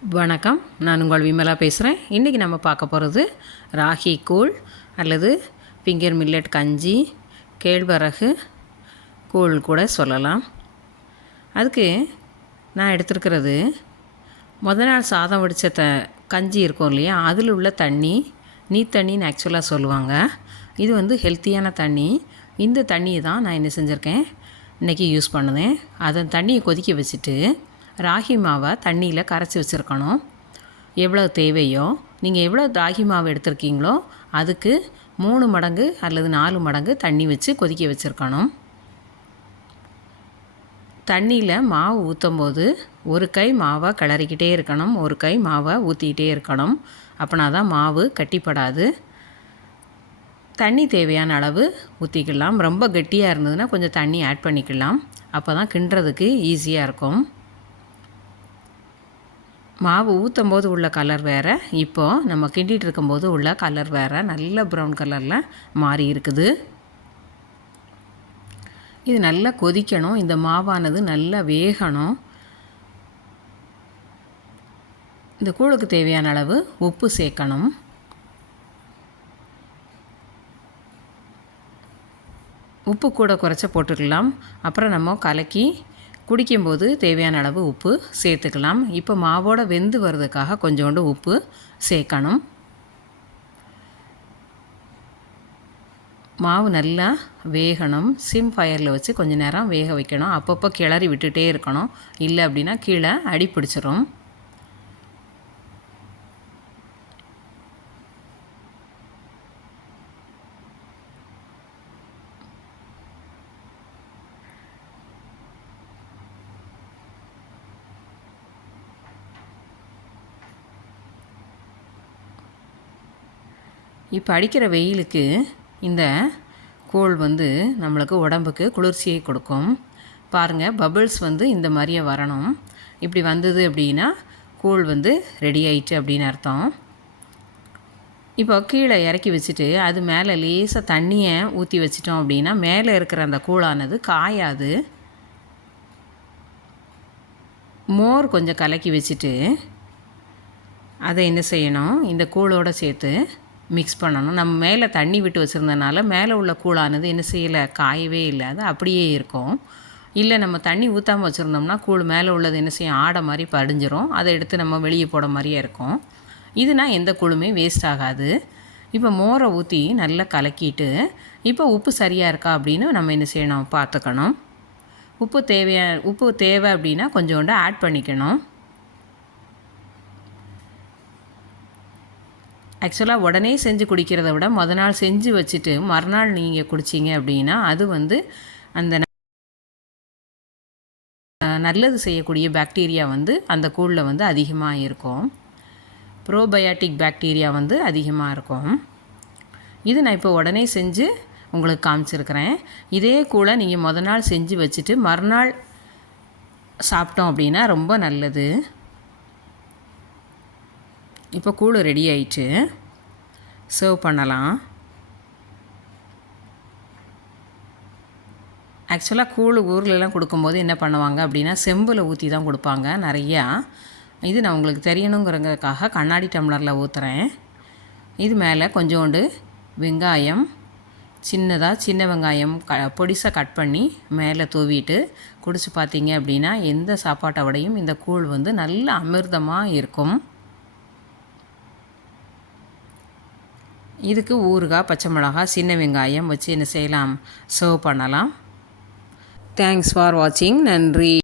வணக்கம், நான் உங்கள் விமலா பேசுகிறேன். இன்றைக்கி நம்ம பார்க்க போகிறது ராகி கூழ் அல்லது ஃபிங்கர் மில்லட் கஞ்சி, கேழ்வரகு கூழ் கூட சொல்லலாம். அதுக்கு நான் எடுத்துருக்கிறது முதல் நாள் சாதம் வடித்த கஞ்சி இருக்கும் இல்லையா, அதில் உள்ள தண்ணி நீத்தண்ணின்னு ஆக்சுவலாக சொல்லுவாங்க. இது ஹெல்த்தியான தண்ணி. இந்த தண்ணியை தான் நான் என்ன செஞ்சுருக்கேன், இன்றைக்கி யூஸ் பண்ணுவேன். அதை தண்ணியை கொதிக்க வச்சுட்டு ராகி மாவை தண்ணியில் கரைச்சி வச்சுருக்கணும். எவ்வளோ தேவையோ, நீங்கள் எவ்வளோ ராகி மாவு எடுத்துருக்கீங்களோ அதுக்கு 3 மடங்கு அல்லது 4 மடங்கு தண்ணி வச்சு கொதிக்க வச்சுருக்கணும். தண்ணியில் மாவு ஊற்றும் போது ஒரு கை மாவை கிளறிக்கிட்டே இருக்கணும், ஒரு கை மாவை ஊற்றிக்கிட்டே இருக்கணும். அப்படின்னா தான் மாவு கட்டிப்படாது. தண்ணி தேவையான அளவு ஊற்றிக்கலாம். ரொம்ப கெட்டியாக இருந்ததுன்னா கொஞ்சம் தண்ணி ஆட் பண்ணிக்கலாம். அப்போ தான் கிண்டுறதுக்கு ஈஸியாக இருக்கும். மாவு ஊற்றும் போது உள்ள கலர் வேறு, இப்போது நம்ம கிண்டிகிட்டு இருக்கும்போது உள்ள கலர் வேறு, நல்ல ப்ரௌன் கலரில் மாறி இருக்குது. இது நல்லா கொதிக்கணும். இந்த மாவானது நல்லா வேகணும். இந்த கூழுக்கு தேவையான அளவு உப்பு சேர்க்கணும். உப்பு கூட குறைச்ச போட்டுக்கலாம். அப்புறம் நம்ம கலக்கி குடிக்கும்போது தேவையான அளவு உப்பு சேர்த்துக்கலாம். இப்போ மாவோட வெந்து வர்றதுக்காக கொஞ்சோண்டு உப்பு சேர்க்கணும். மாவு நல்லா வேகணும். சிம் ஃபயரில் வச்சு கொஞ்சம் நேரம் வேக வைக்கணும். அப்பப்போ கிளறி விட்டுட்டே இருக்கணும், இல்லை அப்படின்னா கீழே அடி பிடிச்சிரும். இப்போ அடிக்கிற வெயிலுக்கு இந்த கூழ் நம்மளுக்கு உடம்புக்கு குளிர்ச்சியை கொடுக்கும். பாருங்கள், பபிள்ஸ் இந்த மாதிரியே வரணும். இப்படி வந்தது அப்படின்னா கூழ் ரெடி ஆயிட்டு அப்படின்னு அர்த்தம். இப்போ கீழே இறக்கி வச்சுட்டு அது மேலே லேசாக தண்ணியை ஊற்றி வச்சிட்டோம் அப்படின்னா மேலே இருக்கிற அந்த கூழானது காயாது. மோர் கொஞ்சம் கலக்கி வச்சுட்டு அதை என்ன செய்யணும், இந்த கூழோடு சேர்த்து மிக்ஸ் பண்ணணும். நம்ம மேலே தண்ணி விட்டு வச்சுருந்தனால மேலே உள்ள கூழானது என்ன செய்யலை, காயவே இல்லை, அது அப்படியே இருக்கும். இல்லை நம்ம தண்ணி ஊற்றாமல் வச்சுருந்தோம்னா கூழ் மேலே உள்ளது என்ன செய்யும், ஆடை மாதிரி படிஞ்சிரும். அதை எடுத்து நம்ம வெளியே போட மாதிரியே இருக்கும். இதுனா எந்த கூழுமே வேஸ்ட் ஆகாது. இப்போ மோரை ஊற்றி நல்லா கலக்கிட்டு இப்போ உப்பு சரியாக இருக்கா அப்படின்னு நம்ம என்ன செய்யணும், பார்த்துக்கணும். உப்பு தேவை அப்படின்னா கொஞ்சோண்டு ஆட் பண்ணிக்கணும். ஆக்சுவலாக உடனே செஞ்சு குடிக்கிறத விட மொதல் நாள் செஞ்சு வச்சுட்டு மறுநாள் நீங்கள் குடிச்சிங்க அப்படின்னா அது அந்த நல்லது செய்யக்கூடிய பாக்டீரியா அந்த கூழில் அதிகமாக இருக்கும். ப்ரோபயாட்டிக் பாக்டீரியா அதிகமாக இருக்கும். இது நான் இப்போ உடனே செஞ்சு உங்களுக்கு காமிச்சிருக்கிறேன். இதே கூழை நீங்கள் மொதல் நாள் செஞ்சு வச்சுட்டு மறுநாள் சாப்பிட்டோம் அப்படின்னா ரொம்ப நல்லது. இப்போ கூழ் ரெடி ஆயிட்டு சர்வ் பண்ணலாம். ஆக்சுவலாக கூழ் ஊர்லெலாம் கொடுக்கும்போது என்ன பண்ணுவாங்க அப்படின்னா செம்பில் ஊற்றி தான் கொடுப்பாங்க நிறையா. இது நான் உங்களுக்கு தெரியணுங்கிறதுக்காக கண்ணாடி டம்ளரில் ஊற்றுறேன். இது மேலே கொஞ்சோண்டு வெங்காயம், சின்ன வெங்காயம் பொடிசாக கட் பண்ணி மேலே தூவிட்டு குடிச்சு பார்த்தீங்க அப்படின்னா எந்த சாப்பாட்டை விடையும் இந்த கூழ் நல்ல அமிர்தமாக இருக்கும். இதுக்கு ஊறுகாய், பச்சை மிளகாய், சின்ன வெங்காயம் வச்சு என்ன செய்யலாம், சர்வ் பண்ணலாம். தேங்க்ஸ் ஃபார் வாட்சிங். நன்றி.